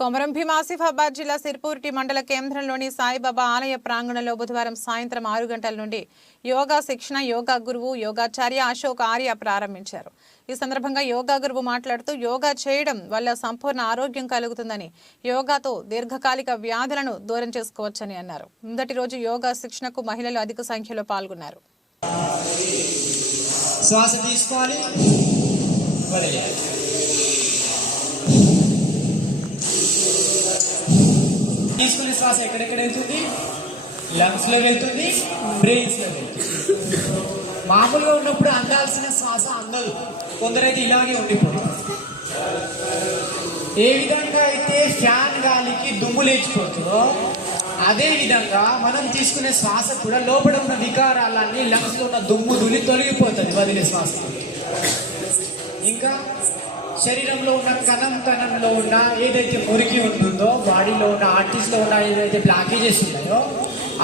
కొమరం భీం ఆసిఫాబాద్ జిల్లా సిర్పూర్టి మండల కేంద్రంలోని సాయిబాబా ఆలయ ప్రాంగణంలో బుధవారం సాయంత్రం ఆరు గంటల నుండి యోగా శిక్షణ యోగా గురువు యోగాచార్య అశోక్ ఆర్య ప్రారంభించారు. ఈ సందర్భంగా యోగా గురువు మాట్లాడుతూ యోగా చేయడం వల్ల సంపూర్ణ ఆరోగ్యం కలుగుతుందని యోగాతో దీర్ఘకాలిక వ్యాధులను దూరం చేసుకోవచ్చని అన్నారు. మొదటి రోజు యోగా శిక్షణకు మహిళలు అధిక సంఖ్యలో పాల్గొన్నారు. శ్వాస తీసుకోవాలి. తీసుకునే శ్వాస ఎక్కడెక్కడ వెళ్తుంది? లంగ్స్లో వెళ్తుంది బ్రెయిన్స్లో వెళ్తుంది. మామూలుగా ఉన్నప్పుడు అందాల్సిన శ్వాస అందదు. కొందరైతే ఇలాగే ఉండిపోతుంది ఏ విధంగా అయితే ఫ్యాన్ గాలికి దుమ్ము లేచిపోతుందో అదే విధంగా మనం తీసుకునే శ్వాస కూడా లోపల ఉన్న వికారాలన్నీ లంగ్స్లో ఉన్న దుమ్ము దులి తొలగిపోతుంది వదిలే శ్వాస. ఇంకా శరీరంలో ఉన్న కనంతనంలో కణంలో ఉన్న ఏదైతే మురికి ఉంటుందో బాడీలో ఉన్న ఆర్టిస్ట్లో ఉన్న ఏదైతే బ్లాకేజెస్ ఉన్నాయో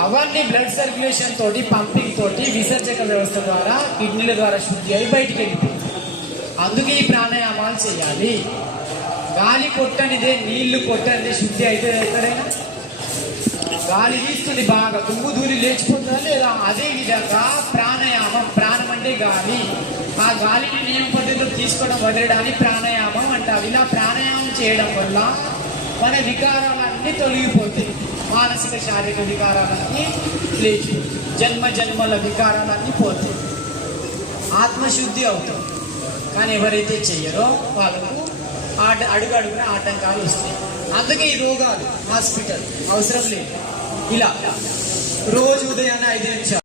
అవన్నీ బ్లడ్ సర్క్యులేషన్ తోటి పంపింగ్ తోటి విసర్జక వ్యవస్థ ద్వారా కిడ్నీల ద్వారా శుద్ధి అయి బయటికి వెళ్ళిపోతుంది. అందుకే ఈ ప్రాణాయామాలు చేయాలి. గాలి కొట్టనిదే నీళ్ళు కొట్టనిదే శుద్ధి అయితే ఎక్కడైనా గాలి వీస్తుంది బాగా దుమ్ము ధూళి లేచిపోతుందా లేదా? అదే విధంగా ప్రాణాయామం ప్రాణం అంటే గాలి. ఆ గాలిని నియమ పద్ధతిలో తీసుకోవడం వదిలేడాన్ని ప్రాణాయామం అంటారు. ఇలా ప్రాణాయామం చేయడం వల్ల మన వికారాలన్నీ తొలగిపోతాయి. మానసిక శారీరక వికారాలన్నీ లేచి జన్మ జన్మల వికారాలన్నీ పోతాయి. ఆత్మశుద్ధి అవుతాం. కానీ ఎవరైతే చెయ్యరో వాళ్ళకు ఆట అడుగు అడుగున ఆటంకాలు వస్తాయి. అందుకే ఈ రోగాలు హాస్పిటల్ అవసరం లేదు. ఇలా రోజు ఉదయాన్నే ఐదు నిమిషాలు.